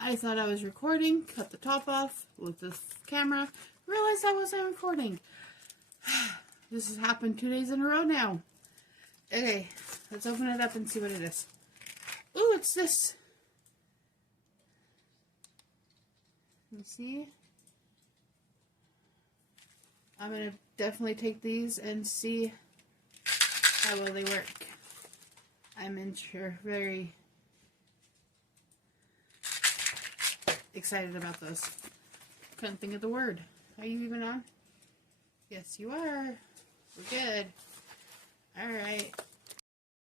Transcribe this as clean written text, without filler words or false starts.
I thought I was recording, cut the top off with this camera, realized I wasn't recording. This has happened 2 days in a row now. Okay, let's open it up and see what it is. Ooh, it's this. Let me see. I'm going to definitely take these and see how well they work. I'm very excited about those. Couldn't think of the word. Are you even on? Yes, you are. We're good. Alright.